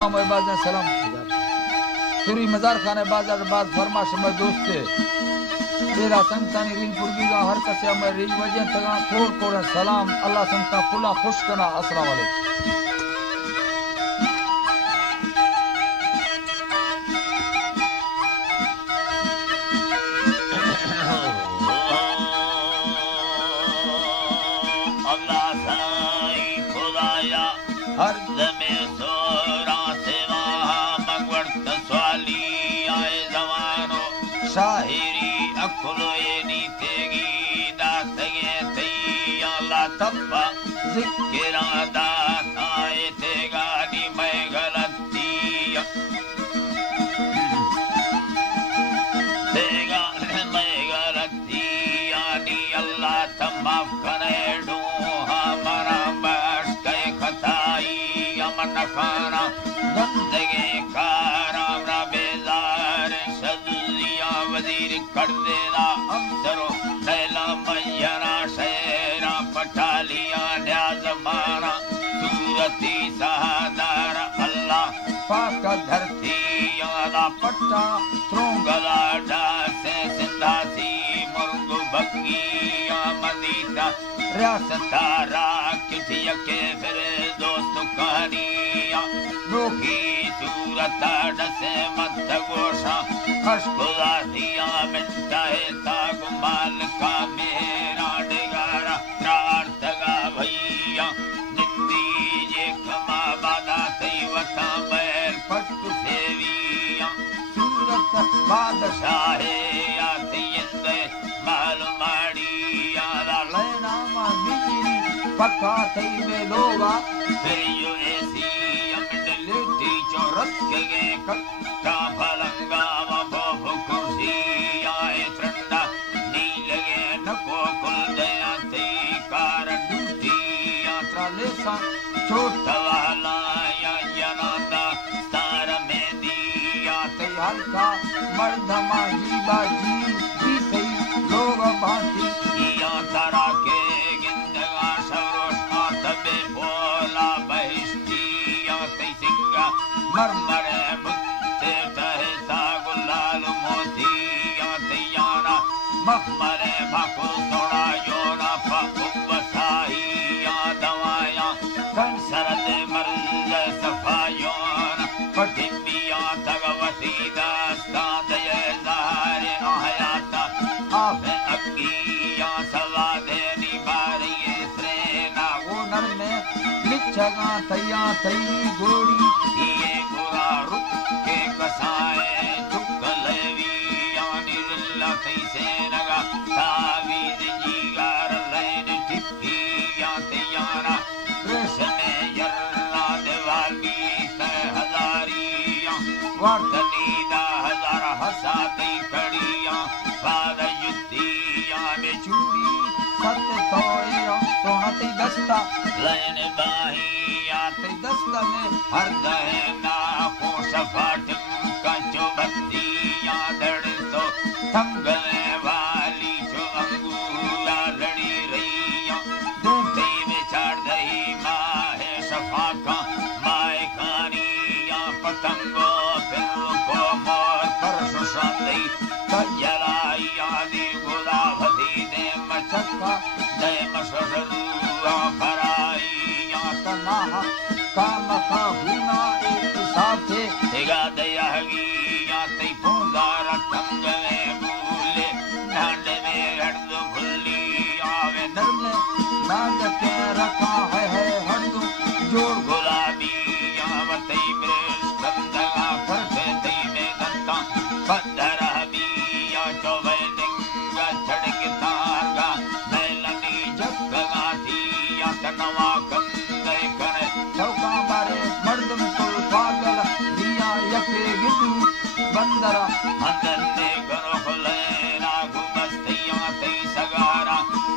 बाज़ सलाम सुरी मजार खाने बाजार बाज फरमाश में दोस्ते तेरा संतानी रील पुरगीगा हर कसे में रील वजह तगा खोर खोर सलाम अल्लाह संता खुला खुश कना अस्सलाम वालेकुम हर दमे सोरा सेवा मगवर्त स्वाली आए जवानो शाहिरी अकुलो नी तेगी दासगे तैया ला तब्बा जिक्रा दासाए तेगा नी मैं गलती तेगा मैं गलती यानी अल्लाह तमाफ करे दो हमारा बस के खताई नखाना गंदगे कारा बेजार सदिया वजीर कर देना अमसरो नैला मैयरा शेरा पटालिया न्याज मारा सूरती सहादार अल्लाह पाक धरती यादा पट्टा त्रोंगला डासे सिंधासी मुर्ग बग्गिया मदीना रियासतारा किठिया के फिर दोस्त कहानिया रोगी सूरत डसे मत गोशा अशकुला दिया मिटा है ताग माल का मेरा डिगारा प्रार्थगा भैया निंदी जे कमा बादा तैवता बैल पट्टु सेविया सूरत बादशाहे आती इंदे माल माड़िया लेना मा बिजली पक्का तई में लोगा फिर यो ऐसी अमडलेटी चौरत के गए कट्टा फलंगा वो खुशी आए त्रंडा नील गए नको कुल दया तई कार डूटी यात्रा लेसा छोटा वाला या यनादा स्तार में दिया तई हल्का मर्दमा जी बाजी भी तई लोग भांति या तारा के मरमरे मुझसे टहता गुलाल मोतिया तैयारा मखमरे भाको सोड़ा योना वसाइया दवाया कंसरत मर्ज सफायोन पटिमिया तगवती दास्ता दये ज़ारे आयाता आफे अक्किया सवा देनी बारिये स्रेना ओनर में लिच्छगा तैया तई गोड़ी रुक के कसाए चुकलवी यानी लिल्ला तैसे नगा तावीज जीगार लैन टिक्की या तैयारा कृष्ण यर्रा देवाली से हजारिया वर्धनी दा हजार हसाती कड़िया बाद युद्धिया में चूड़ी सत्य तोइया सोनती दस्ता लैन बाहिया ते दस्ता में हर दहना सपाट कंचो बत्तिया दड़ तो थंगले वाली जो अंगूला लड़ी रही दूती में चार दही माहे सफा का माए खानिया पतंगो फिर को मोर परसो शादी कजलाई आदि गुलाबी ने मचका दे मसरूआ फराइया तना काम का हुना साथे तेगा दया हगिया तई फूंदारा तंगले भूले डांड में हर्द भुल्ली आवे नर्म नाग के रखा है हर्द जोड़ गुलाबी आवतई ब्रेश कंदगा करते तई में दंता पत्थर हबिया चौबे डिंगा चढ़ के तारगा नैलनी जगगा दिया तनवा कंदे करे चौका बारे मर्द पागल दिया यके गिदू बंदरा अंदर घरो खुलेना गुमस्तिया तई सगारा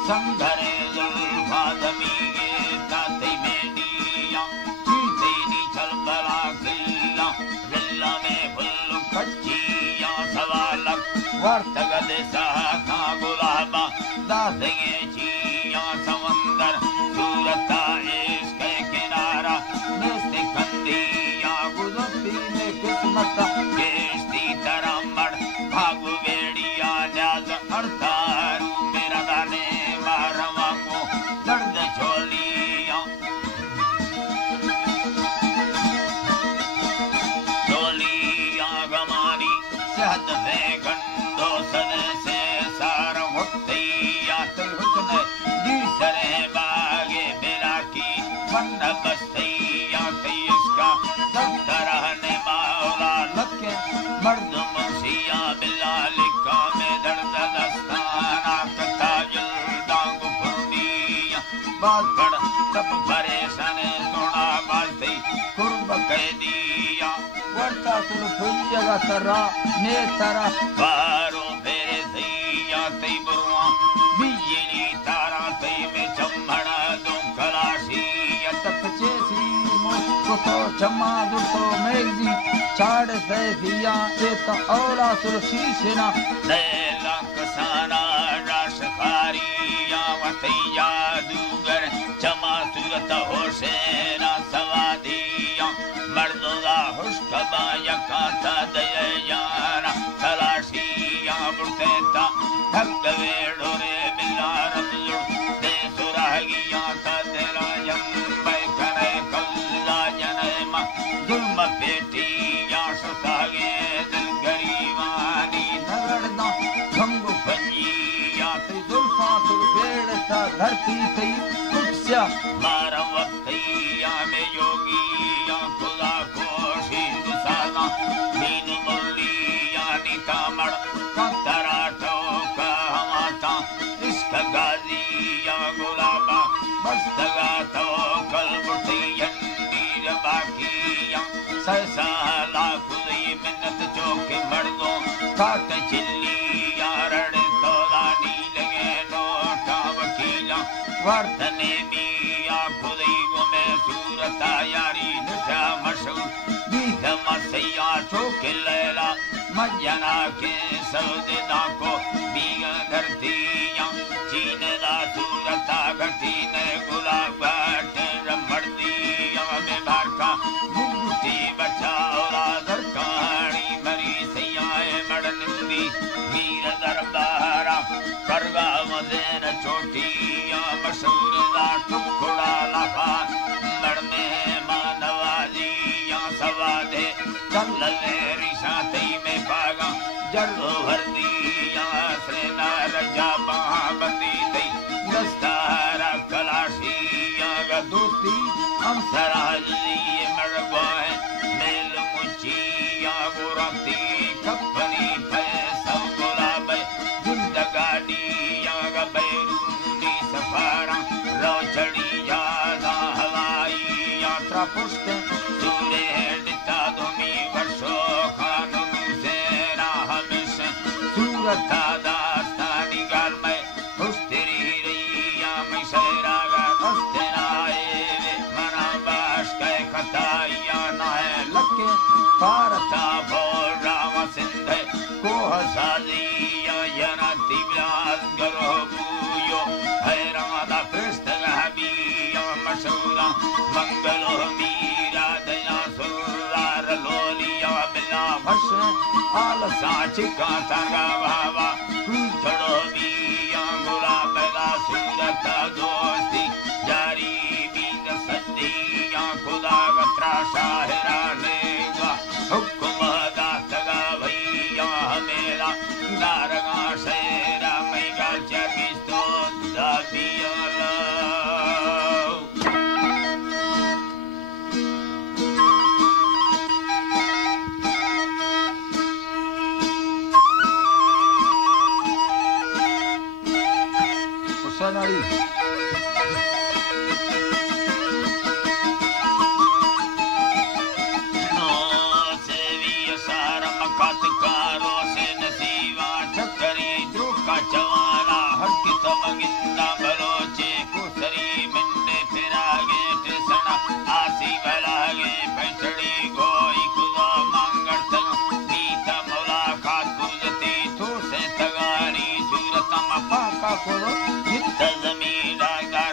संघरे जुल्फा दमीगे ताती में दिया चीते नी चल बला किल्ला विल्ला में फुल्लु कच्चिया सवालक वर्तगद साखा गुलाबा दासगे चिया समंदर सूरता इश्क किनारा निस्ते कंदिया गुजर बाज गण सब परेशान सोना बाजते कुर्ब कह दिया वर्ता सुर फुजगा तरा ने तरा बारो फेरे सैया तई बुरुआ बिजली तारा तई में चम्मड़ा दो कलाशी तपचेसी मुझको तो चमा दुतो मेगजी छाड़ से दिया एक औला सुर शीशना नैला कसाना राशखारिया वतैया दूगर चमा सुरत होशेना सवादिया मर्दोदा हुष्कबा यकाता दयाना तलाशिया बुरतेता भगवे डोरे बिलारम दे सुरागिया तदरा जम्बे करे कल्ला जनमा जुल्म पेटिया सुसागे दिल गरीबानी नगरदा गंगो पंजिया जुल्फा सुर बेड़ता धरती थई कुत्स्या मारा वक्तिया में योगिया खुदा को शींद साना मीन मुरलिया निकामड़ कंतरा टोका हमाता इश्क गाजिया गुलाबा मस्तगा तो कलबुटियन नीर बाकिया ससाला खुदी मिन्नत चौके मर्दों काट चिल्लिया रड़ तोला नीलगे नोटा वकीला वर्तने मिया खुदी में सूरता यारी नशा मशहूर बीत मसैया चौके लैला मजना के सौदेदा को बीगा धरतिया चीने दा सूरता घटी ने गुलाब रमड़दिया में भारका गुगुटी बचाओला दरकानी मरी सैयाए मड़नंदी वीर दरबारा करगा मदेन चोटिया मशहूर दा टुकड़ा लखा मड़ में मानवाजिया सवादे चल रिशाते में पागा जड़ो हरदिया सेना रजा बहाबती दई दस्तारा कलाशिया गा दोस्ती हम सराजी मड़वाए मेल मुचिया गुरती कपनी पैसा गुलाब जिंदगानिया गा बैरूनी सफारा रोचड़ी यादा हवाई यात्रा पुष्ट सूरे डिता धोमी वर्षो खानो सेना हमेशा सूरत दास्तानी गाल में हुस्तेरी रिया में शहरागा हस्तेनाए मना बाश के खताया ना है लके भारता बोरा वसिंधे को हसादिया जना तिब्राज गरो बुयो हैरादा कृष्ण हबिया मशहूरा मंगलो मीरा दया सुरार लोलिया बिला हर्ष आलसा चिका तंगा बाबा छड़ो बिया गुलाब दा सूरत दोस्ती जारी बीत सदिया खुदा वत्रा शाहरा नेगा हुक्म दातगा भैया मेरा नारगा शेरा मैगा चर्गिस्तो दाबिया सनाड़ी कारो से नसीवा ठकरी जोका चवारा हर किस्म गिंदा बलोचे कुसरी मिंडे फिरागे टिसना आसी बलागे पैठड़ी गोई खुदा मांगड़ तग बीता मुलाकात गुजती तो से तगारी सूरत मपा का कोलो हित जमीना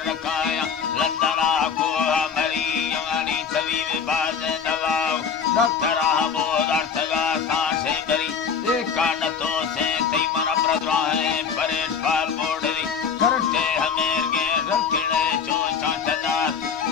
रखाया लंदरा को मरियानी तवी बाज दवाओ डॉक्टरा बोदर तगा सांसे बरी कानतो से तई मन प्रद्राहे परेश पाल बोडरी करते हमेर के रखड़े चो चांटदा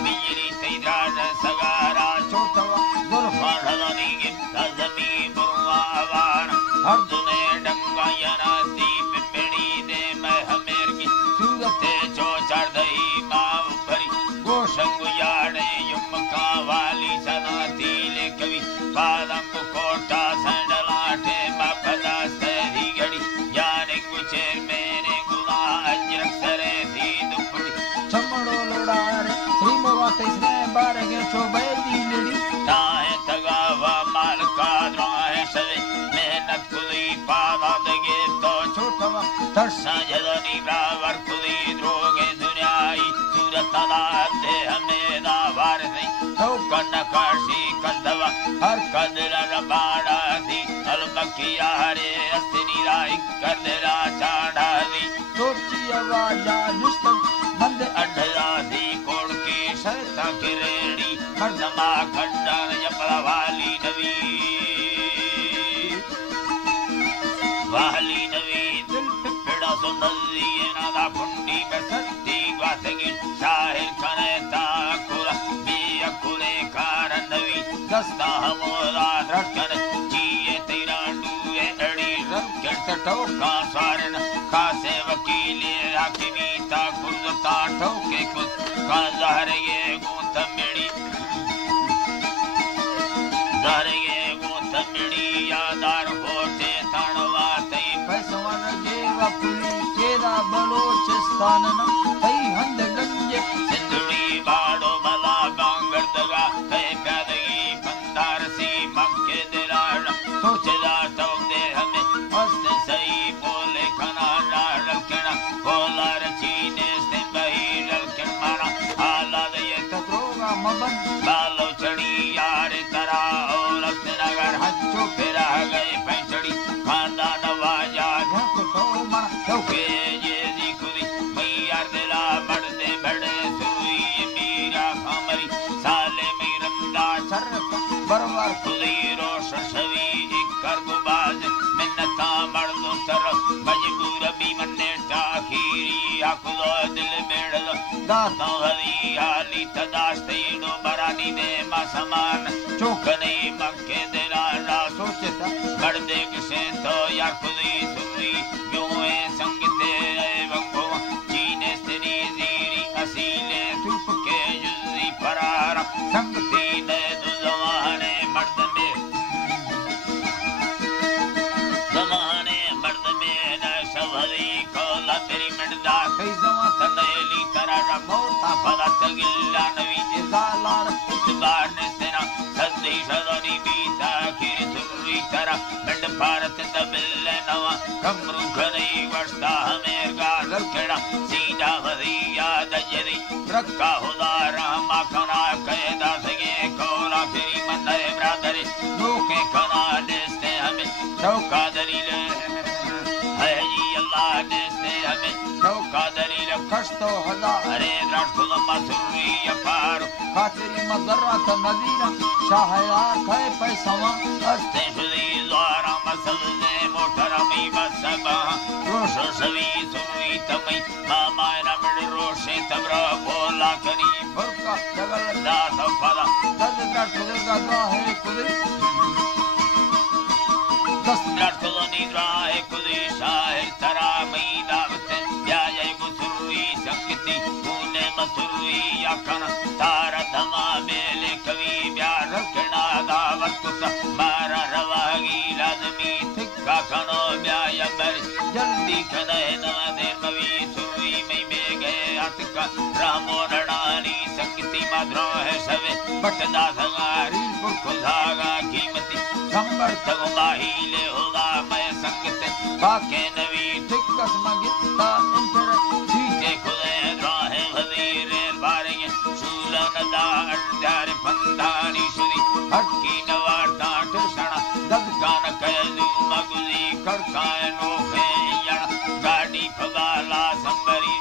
बिजली तई राज सगारा छोटवा गुरफा ढलानी के जमी बुरवावान हर दुने डंगा यना दीप पेड़ी दे मैं हमेर की सूरते चो चढ़ दई माव भरी गोशंगु याड़े युम का वाली सदा तीले कवि पादम कोटा संडलाटे मफदा सही घड़ी याने कुचेर मेरे गुला अजरक सरे थी दुपड़ी चमड़ो मरी ब्रावर खुदी द्रोगे दुनियाई सूरत दे हमें ना वारसी तो कन काशी कंदवा हर कदर रबाड़ा दी अलबकिया हरे असरी राई कदरा चाड़ा दी सोची आवाजा निस्तम बंद अढ़ा दी कोड़ की शर्ता किरेड़ी मर्दमा खंडन जपला वाली नवी वाली नवी दिल पिपड़ा सुंदरी नादा कुंडी में सत्ती वातगी शाहिर कनेता कुला बिया कुले कारण नवी दस्ता हमोला रटन जिए तेरा डूए अड़ी रंगन टोका सारन खासे वकीले हाकिमी ता कुर्दता ठोके कुछ का जहर ये गूंथ मिड़ी जहर ये गूंथ मिड़ी यादार होते तणवाते पैसवन जेवा पुली केरा बलोचिस्तान न कई हंद गंजे सिंधुड़ी बाड़ो भला बांगड़दगा कई प्यादगी पंदार सी मक्के दिलाड़ सोचदा तो दे हमें हस्त सही बोले खना लड़कना बोला रचीने से बही लड़कन मारा आला दे तत्रोगा मबन बालो चढ़ी यार तरा और नगर हच्चो फिरा गए पैंचड़ी खाना नवाजा ढक तो मन चौके ये दी खुदी मैया दिला मर्दे बड़े सुई मीरा खामरी साले में रंदा सरक बरवार खुदी रोश सवी इकर गुबाज मिन्नता मर्दो सर मजबूर भी मन्ने टाखीरी अकुलो दिल बेड़ दाता हरी हाली तदास्ते नो बरानी दे मा समान चौकने मक्के दिला रा सोचता मर्दे किसे तो यार खुदी सुरी योए संगते वंगो चीने स्त्री जीरी असीले तुप के जुजी फरार संगति ने दुजवाने मर्द में जमाने मर्द में न शवरी कोला तेरी मिर्दा कई जमा तनेली तरह मोता फलत गिल्ला नवी इजालार बार ने तेरा सदी सदनी बीता खीर सुरी तरह मंड भारत तबिल नवा कमरू घनी वर्षा हमें गाल केड़ा सीधा वधिया दजरी रक्का हुदारा माखना कैदा सगे कोला फिरी मंदे ब्रादरी नोके कना देते हमें चौका दलील है जी अल्लाह देते हमें चौका दलील खस्तो हजार अरे राठुल मसुरी अपार खातिरी मजरत नदीरा शाहयार खाए पैसवा हस्ते शुदी द्वारा मसल दे मोटर मी बसबा रोश सवी सुनी तमई मामा रमण रोशे तबरा बोला करी फुरका जगल दास फला दस का खुदेगा द्वाहे खुदे दस राठुल निद्रा है कुदी शाहिर तरा मई दावत याय गुसुरी संगति तूने मसुरी याकन तारा धमा मेले कवि प्यार रखना दावत कुसा मारा रवागी लाजमी थिक्का कनो ब्याय बर जल्दी कने न दे मवी सुरी मई में गए अतका रामो रणानी संगति मद्रो है सवे बटदा संगारी खुदागा कीमती संबर तगमाही ले होगा मैं संगत बाके नवी टिक्कस मगिता इंटर सीते खुदे द्राहे वजीरे बारेंगे शूलन दार जार फंदानी शुदी हटकी नवाटा टसना दबकान कैलू मगुली करकाए नोखे यण गाड़ी फगाला संबरी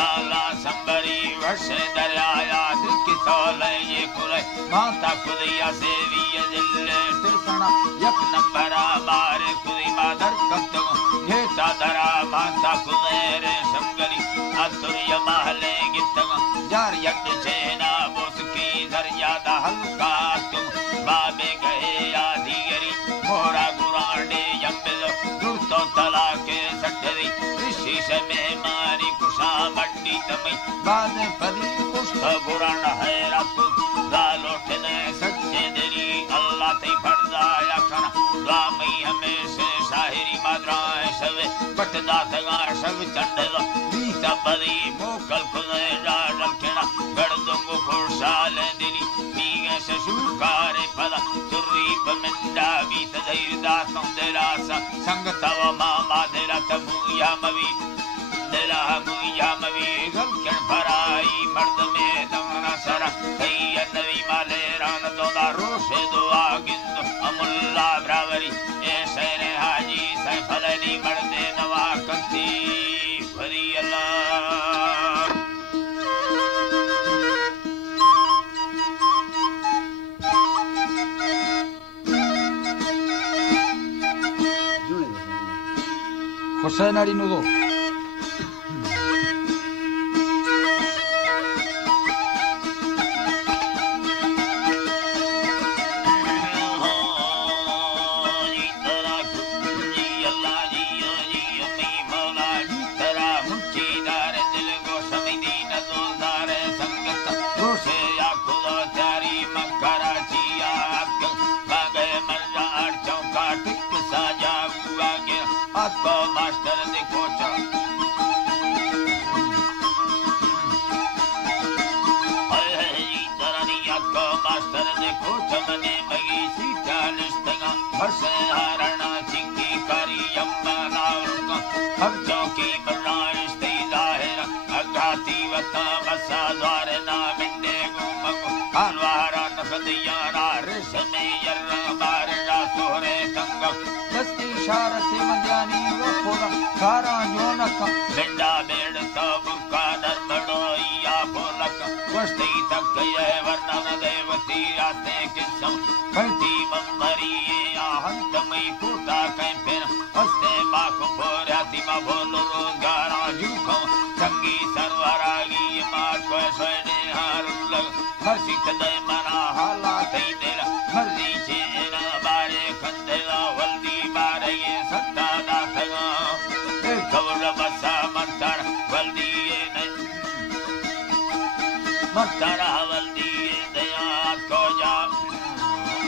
बाला संबरी वर्षे दरिया दिक्की तोले ये कुले माता खुदिया सेवी जिले तिरसना यक नंबरा मारे खुदी मादर कत्तो घेटा दरा माता खुदेरे संगरी अतुर्य महले गित्तग जार यक चेना बोसकी दरिया दा हल्का तुम बाबे गए आदिगरी मोरा गुरांडे यम्बिलो दुर्तो तला के सटरी ऋषि से मेहमानी कुशा मड्डी तमई बाद पदी कुष्ठ गुरान है रातु गालोटने सच्चे दिली अल्लाह ते फरदाया कना द्वामई हमेशा शाहिरी माद्राए सवे बटदा तगा सब चंडलो बीता बदी मोकल खुदे राडल केना गड़दोंगो खुशाले दिली बीगे से शुकारे फला सुरी बमिंदा बीत धैर्य दासों देरासा संगतव मामा देरा तबुया मवी मर्द में दमना सरा कई नवी माले रान दोदा रोशे दुआ गिंद अमुल्ला ब्रावरी ए सैने हाजी सैफलनी मर्दे नवा कत्ती भरी अल्लाह हुसैन अली नु दो मास्टर देखो मास्टर देखो चमने मगी सीटा निस्तगा हर्षे हारणा चिंकी करी यम्मा नाउका हम चौकी बर्नारिश्ते जाहिर अघाती वता बसा द्वार ना मिंडे गुमगु हलवारा नखदियारा रेशमे यर्रा बाररा सोहरे तंगम दस्ती इशारते मंजानी वखोरा सारा जोनक बेंडा बेड़ सब का नरबड़ो या बोलक वस्ती तक ये वर्णन देवती आते किसम भक्ति ममरी या हंत मई फूटा कहीं फिर अस्ते बाख भोराती मा भोलो रोगारा जुखो संगी सरवरागी मात को सोने हारुल हसी तदय मना हाला कहीं देला मर्जी चेना बारे खंडेला वल्दी बारे ये सत्ता दाखगा कवल बसा मंतर वल्दी ये मंतर वल्दी ये दया को जा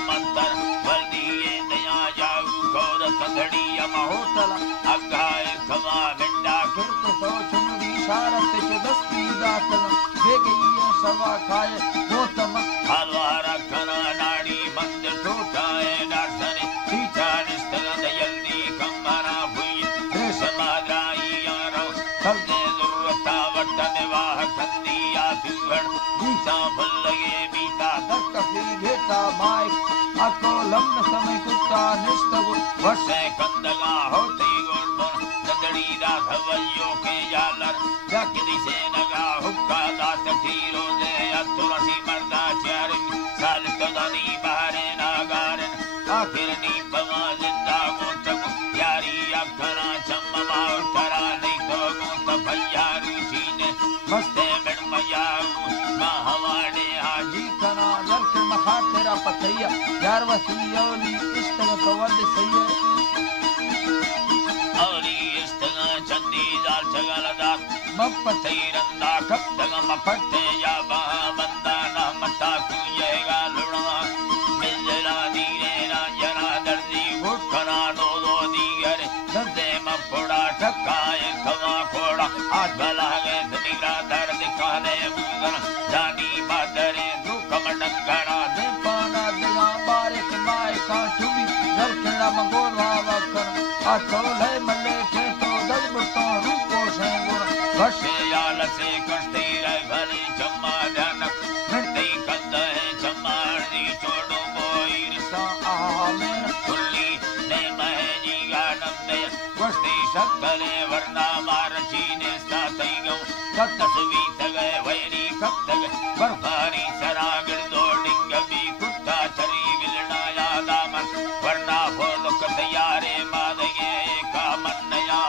मंतर वल्दी ये दया जाऊ गौर संगड़ी महोतला अगाए खवा बिंडा किरत तो चुनरी इशारते के दस्ती दाखल दे गई है सवा खाए गौतम हलवारा खना नाड़ी बंद टोटाए डासने सीता निस्तल दयल्दी कमरा भुई रेशमाद्राई यारो सबने जरूरता वटने वाह कंदिया सुगड़ बीता भल लगे बीता दस्तफी घेता माइक अको लम्न समय कुत्ता निस्तव वर्षे कंदगा होती गोरबन नदड़ी राघवयो के यालर जाकिदी से नगा हुक्का दास ठीरो दे अतुरसी मर्दा चारिन साल कदनी बहरे नागारन आखिर नी बमा जिंदा गोतक यारी अखरा चम्मा उतरा नहीं तो गोत भैया ऋषि ने मस्ते मिड़मयाऊ हवाड़े हाजी कना दर्क मखा तेरा पथैया यार वसीयोली इस्तग तो वद सैया औरी इस्तग चंदी दाल चगलदा मपथै रंदा कब तक मपटे या बा बंदा ना मता कुएगा लुड़ा मिलरा दीरे ना जरा दर्दी उठना दो दीगर दंदे मपोड़ा ठकाए खवा खोड़ा आज भला गए निगरा दर्द काले मुगन जानी मादरे दुख मडंगरा दे पाना दया बारे के माए का तुमी दर्कड़ा मंगोर वावा कर अतोले मले के तो दजब तो रूपो शेंगुर वर्षे याल से कष्टी रह भली चम्मा जनक घंटे कंद है चम्मारी छोड़ो बोईर सा आमेन खुली ने महजी गानम दे वस्ती शक्कले वर्णा मारची ने सातई गौ कब तस्वी तगए वैरी कब तग बर्फारी सरागिर दौड़िंग भी कुत्ता चरी गिलना यादामन वर्णा भोलुक तैयारे मादगे कामन्नया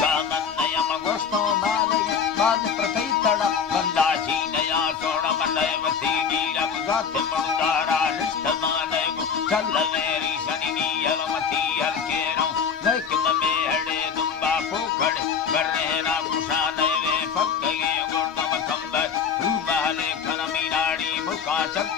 कामन्नयम गोस्तो मादगे बाद प्रथै तड़ा बंदाची नया सोड़ मनयवती गिरम गात मुर्दारा निष्ठमाने गु चल मेरी शनि यलमती हलकेरो लेकिन में हड़े दुम्बा पोखड़ करने ना कुशाने वे फक्के गुर्दम कंबर रूमाले खनमी नाड़ी मुकाचक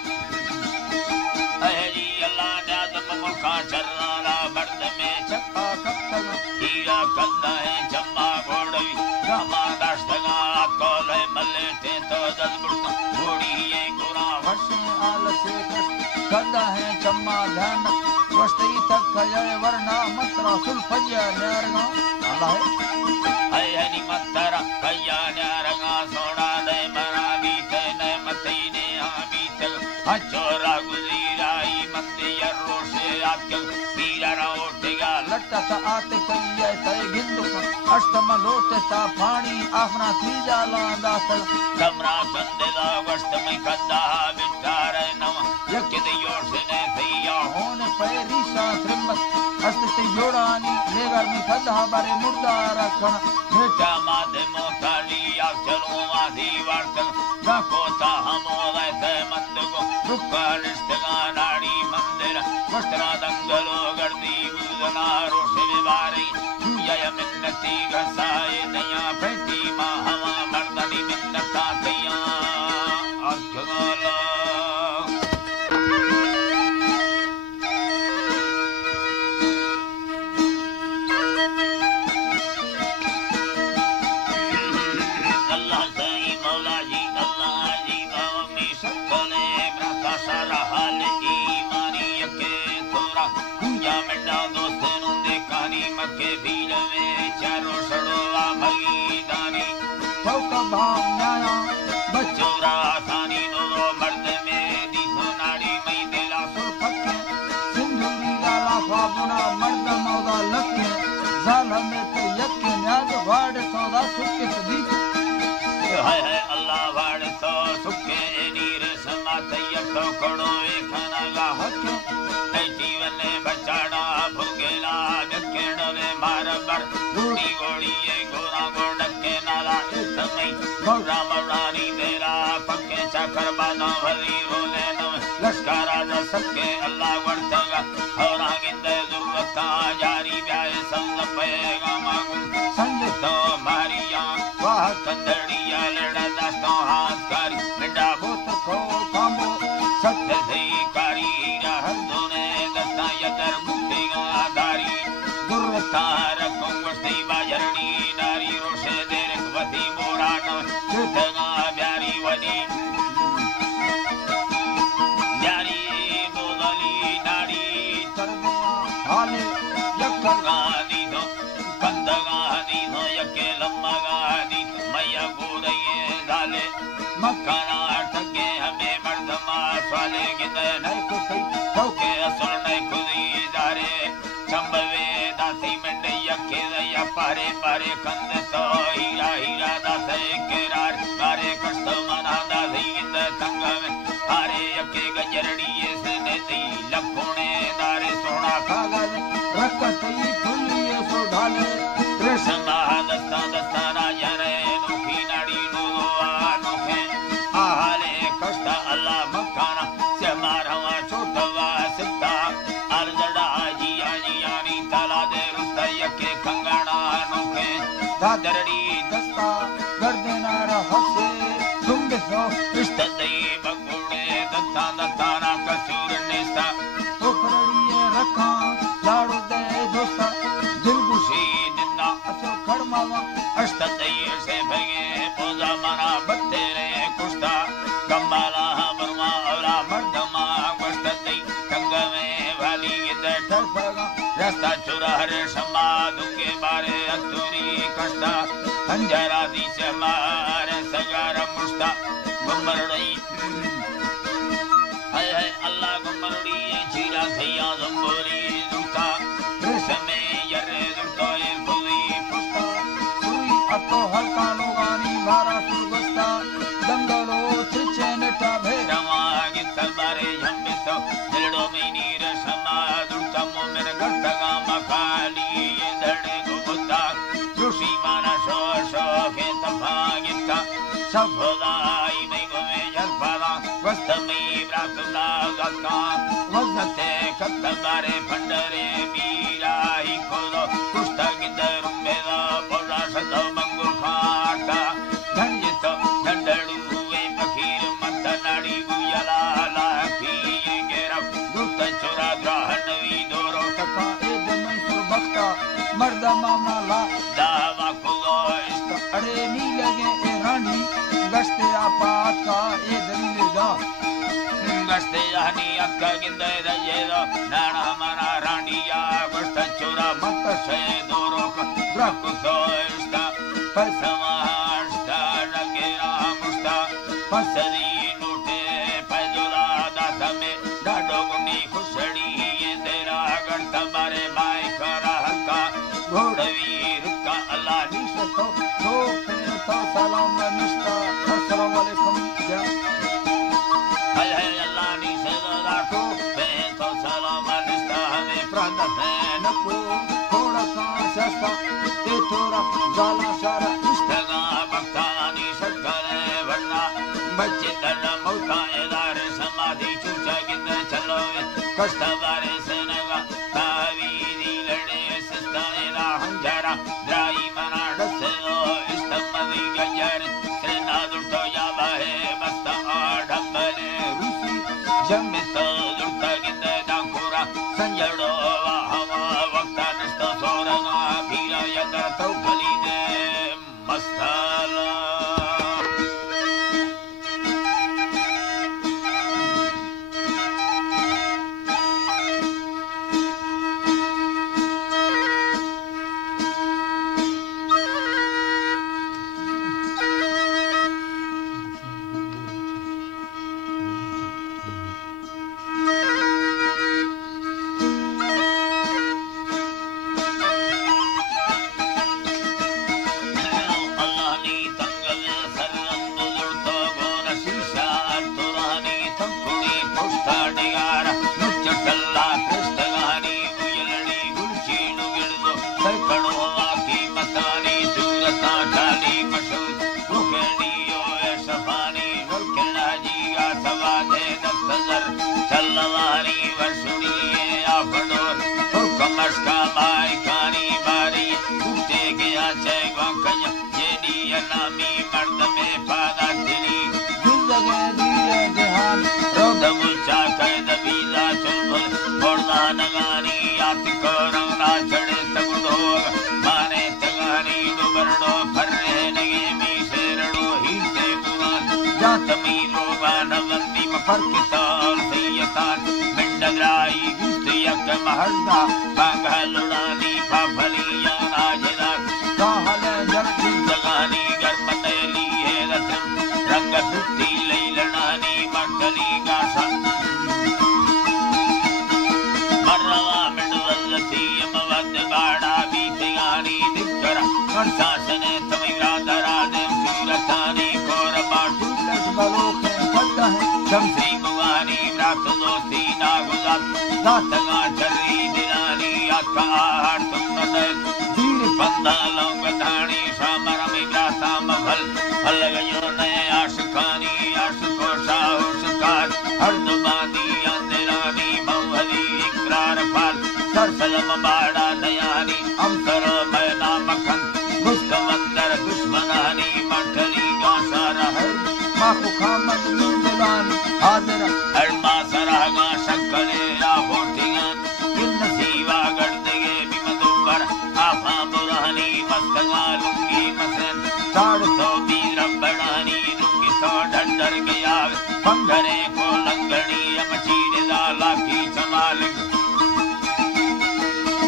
अहजी अल्लाह ने आदम मुका चलना मर्द में चक्का कब तक हीरा कंदा है जम्मा घोड़वी गामा दाश्तगा कोले मल्ले ते तो दलबुट घोड़ी ये गुरा वर्षे आल से कष्ट कंदा है चम्मा धन वस्तई तक खजाए वरना मत्रा सुल्फजिया न्यारगा अल्लाह है हनी मत्रा कया न्यारगा सोना दे मरा बीत ने मती ने बीत अचोरा गुजराई मंदे रोशे आकल पीरा रोटेगा लट्टा ता आते कई तय गिंदु अष्टम लोटे ता पानी आफ्ना तीजा लांदा सल कमरा कंदेला वस्त में कदा बिचारे नव यकिद योशे ने थैया होने पे रीसा त्रिमत अस्ते जोड़ानी लेगर में कदा बारे मुर्दा रखन बेटा मादे मोताली या चलो आधी वर्तन कोता हमो रहते मंदगो दुकानिष्टगा नाड़ी मंदिर वस्त्रा दंगलो गर्दी बुदना रोशे विवारी जय मिन्नती घसाए नया बेटी माँ हवा मर्दनी मिन्नता तैया अजगला के भीड़ में चारों सड़ोवा भगीदानी चौका भाव न्याया बचोरा सानी नो मर्द में दीखो नाड़ी मई देला सुल्फके सिंधुरी गाला फाबुना मर्द मौदा लक्के जाल में ते यक्के न्याज वाड़ सौदा सुके सदीक है अल्लाह वाड़ तो सुके नीर समा तैयतो कड़ो एकना गा हके ऐ जीवन बचाड़ा भुगेला मारबर गोड़ी गोड़ी ये गोरा गोडके नाला इतमई गोरा मरानी तेरा पक्के चक्कर बाना भरी रोले न लश्करा ज सके अल्लाह वर्तगा और आगिंदे दुर्वता जारी ब्याए संग पेगा मागु संग तो मारिया वाह कंदड़िया लड़ा दस्तो हाथ कारी मिटा भूत को कामो सत्य से कारी हर दोने दस्ता यदर गुप्तेगा दारी तार कुंवस्ती बाजरनी नारी रोशे देरक वती बोरान चितगा ब्यारी वनी ब्यारी बोगली नारी तरदया हाले यक्का दी दो कंदगा दी दो यके लम्मगा दी मैया गोदये डाले मक्काना टके हमें मर्दमा स्वाले गिंदे नहीं कुछ चौके असर नहीं खुदी दारे चंबवे दासी मंडे यके दया पारे पारे कंद तो हीरा हीरा दासे केरार पारे कष्ट मना दासी इंद तंगवे पारे यके गजरड़ी से नेती लखोने दारे सोना खागल रखतई फुलिए सो ढाले कृष्णा दस्ता दस्ता राजरे नोखी नाड़ी नो नोखे आले कष्ट अल्लाह मकाना से मारवा छोटवा सिक्ता अलजड़ा के कंगना नोखे दादरड़ी दस्ता गर्दना रहसे तुम सो इष्टदे बगुड़े दत्ता दत्ताना कसूर निस्ता उपरड़िए रखा लाड़ू दे दोस्ता दिलगुशी निंदा असो खड़मावा अष्टदे से भगे पूजा मना बत्तेरे कुष्टा कम्बाला बर्मा औला मर्दमा वष्टदे कंगवे वाली गिद्ध ठरफगा रास्ता चुरा हरे शम्मा दुंगे बारे अतुरी कष्टा अंजरा दी से मारे सगार मुष्टा गुम्मरड़ी है अल्लाह गुम्मरड़ी चीरा थैया जंबोरी दुता रेशमे यरे दुतो ये खुली पुष्टा सुई अतो हल्का लोगानी भारा सुगस्ता दंगलो त्रिचे नेटा भे रवा गित्तल बारे जंबिस्तो दिलडो में नीर शम्मा दुता मोमेर गट्टगा मकाली ये दड़े गुबुता ऋषि माना शो शो के तफागिता सफदाई में गोमे जलफादा वस्त में ब्रातुला गक्का वजते कत्तबारे फंडरे बीरा ही खोदो कुष्टा गिदरुम बेदा पोड़ा सदो मंगुल खाता धंजितो धंडड़ू हुए फकीर मत नाड़ी गुयला लाखी ये गेरा दुत चोरा ग्रहण वी दोरो टका ए जमन सुरबक्ता मर्दा मामला ला दावा कुलो अरे नी लगे ए रानी गश्ते आपात का ए दलीले दा गस्ते यानी अक्का गिंदे रजेदो नाना मना रांडिया गुस्त चुरा मत से दोरोक ब्रकुतो इष्टा पसमाष्टा रगेरा मुष्टा पसरी नूटे पैदुला दाता में डाडोगनी खुशड़ी ये तेरा गढ़ मारे माय करा हक्का घोड़वीर का अल्लाह निशतो तो सलाम निष्ठा अस्सलाम वालेकुम या हाय हाय अल्लाह निशदा तो तो सलाम निष्ठा हमें प्रांत है नको थोड़ा सा सस्ता ते थोड़ा जाला सारा निष्ठा भक्तानी सकले वरना बच्चे दर मौका एदार समाधि चूचा गिंद चलो कष्ट बारे से नगा तावीदी लड़े सिस्ताएला हंजरा द्राई मना डसलो इस्तमदी गजर सेना दुर्तो याबा है बस्ता आडंबले रूसी जमितो दुर्ता गिंद दांकुरा संजड़ो हवा वक्ता निष्ठा सोरगा भीरा यदा तो भली दे मस्ताला महलदा बांगलुड़ानी पाफलिया राजना काहल जर्दी जगानी गर्मनेली है रतन रंग सुती लैलनानी मंडली गासा मरवा मिडवल्लती मवद बाड़ा बीतयानी दिक्करा कंसासने तमिला दरादे सूरतानी कोरबाटू लजबलोखे पद्दा है शमसी मुवानी रात दोस्ती नागुजात दातगा चर्री दिलानी आका तुमनदल धीर बंदा लोग धानी शामर मिग्राता मभल अलगयो नए आशिकानी आशिको शाहुशकार हर दुबानी अंदरानी मवली इकरार फाल सरसलम बाड़ा दयानी अमसर मैना मखन मुस्तमंदर दुश्मनानी मंडली गासारा हर माखु खामन नुजदान आदर हर मासरागा शंकले पंगरे को लंगड़ी अमचीर लाला की चमालिक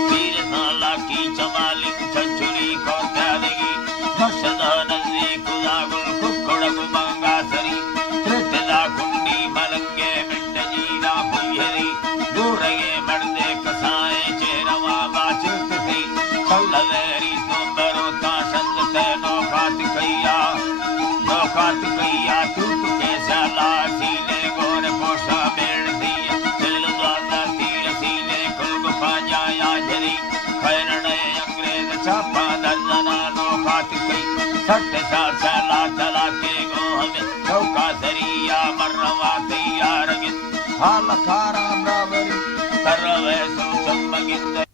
तीर साला की चमालिक चंचुरी को त्यागी नशदा नजरी कुदागुल कुक्कुड़क मंगासरी त्रितला कुंडी मलंगे मिंड जीरा पुयरी दूरगे मर्दे कसाए चेरवा बाचित थी कल्लवेरी सोंबरो ताशंद ते नौकात कैया तूत के साला सीले गोर पोषा बेड़ दिया दिल द्वारा तीर सीले कुल पाजाया जरी खैरणे अंग्रेज छापा दर्जना नौकात कई सट साला चला के गो हमें नौका दरिया मरवा तैयार गिन हाल खारा बराबरी तरवे सो चमगिंद